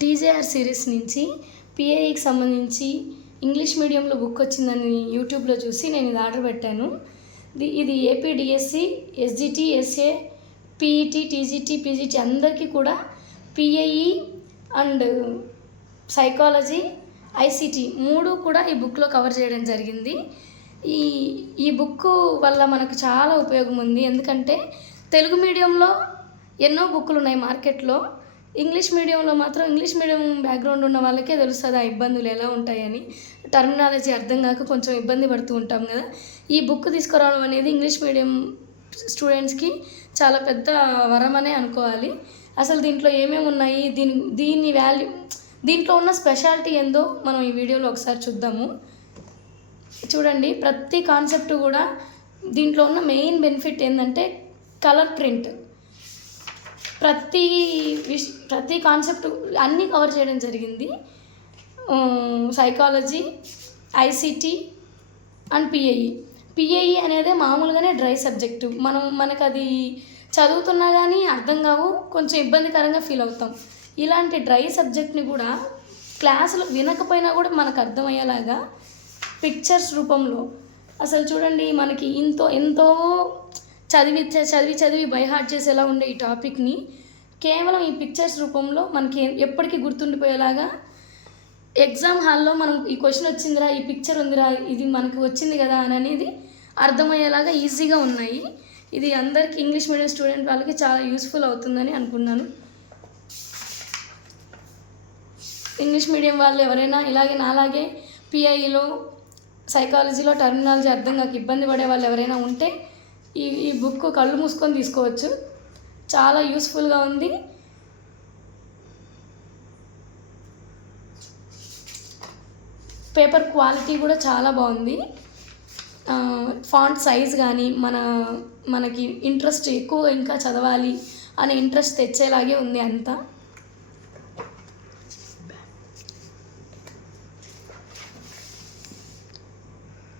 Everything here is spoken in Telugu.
టీజేఆర్ సిరీస్ నుంచి పిఐకి సంబంధించి ఇంగ్లీష్ మీడియంలో బుక్ వచ్చిందని యూట్యూబ్లో చూసి నేను ఇది ఆర్డర్ పెట్టాను. ఇది AP DSC, SGT, SA, PET, TGT, PGT అందరికీ కూడా పిఐఈ అండ్ సైకాలజీ, ఐసీటీ మూడు కూడా ఈ బుక్లో కవర్ చేయడం జరిగింది. ఈ బుక్ వల్ల మనకు చాలా ఉపయోగం ఉంది. ఎందుకంటే తెలుగు మీడియంలో ఎన్నో బుక్కులు ఉన్నాయి మార్కెట్లో. ఇంగ్లీష్ మీడియంలో మాత్రం ఇంగ్లీష్ మీడియం బ్యాక్గ్రౌండ్ ఉన్న వాళ్ళకే తెలుస్తుంది ఆ ఇబ్బందులు ఎలా ఉంటాయని. టర్మినాలజీ అర్థం కాక కొంచెం ఇబ్బంది పడుతూ ఉంటాం కదా. ఈ బుక్ తీసుకురావడం అనేది ఇంగ్లీష్ మీడియం స్టూడెంట్స్కి చాలా పెద్ద వరం అనే అనుకోవాలి. అసలు దీంట్లో ఏమేమి ఉన్నాయి, దీని వాల్యూ, దీంట్లో ఉన్న స్పెషాలిటీ ఏందో మనం ఈ వీడియోలో ఒకసారి చూద్దాము. చూడండి, ప్రతి కాన్సెప్ట్ కూడా దీంట్లో ఉన్న మెయిన్ బెనిఫిట్ ఏంటంటే కలర్ ప్రింట్. ప్రతి కాన్సెప్ట్ అన్నీ కవర్ చేయడం జరిగింది. సైకాలజీ, ఐసీటీ అండ్ పిఐఈ అనేది మామూలుగానే డ్రై సబ్జెక్టు. మనకు అది చదువుతున్నా కానీ అర్థం కావు, కొంచెం ఇబ్బందికరంగా ఫీల్ అవుతాం. ఇలాంటి డ్రై సబ్జెక్ట్ని కూడా క్లాసులు వినకపోయినా కూడా మనకు అర్థమయ్యేలాగా పిక్చర్స్ రూపంలో, అసలు చూడండి మనకి ఎంతో చదివి బైహార్ట్ చేసేలా ఉండే ఈ టాపిక్ని కేవలం ఈ పిక్చర్స్ రూపంలో మనకి ఎప్పటికీ గుర్తుండిపోయేలాగా, ఎగ్జామ్ హాల్లో మనం ఈ క్వశ్చన్ వచ్చిందిరా, ఈ పిక్చర్ ఉందిరా, ఇది మనకు వచ్చింది కదా అని అనేది అర్థమయ్యేలాగా ఈజీగా ఉన్నాయి. ఇది అందరికీ ఇంగ్లీష్ మీడియం స్టూడెంట్ వాళ్ళకి చాలా యూస్ఫుల్ అవుతుందని అనుకున్నాను. ఇంగ్లీష్ మీడియం వాళ్ళు ఎవరైనా ఇలాగే నాలాగే పిఐఈలో, సైకాలజీలో టర్మినాలజీ అర్థం కాక ఇబ్బంది పడే వాళ్ళు ఎవరైనా ఉంటే ఈ బుక్ కళ్ళు మూసుకొని తీసుకోవచ్చు. చాలా యూస్ఫుల్గా ఉంది. పేపర్ క్వాలిటీ కూడా చాలా బాగుంది. ఫాంట్ సైజ్ కానీ మనకి ఇంట్రెస్ట్ ఎక్కువ ఇంకా చదవాలి అనే ఇంట్రెస్ట్ తెచ్చేలాగే ఉంది అంతా.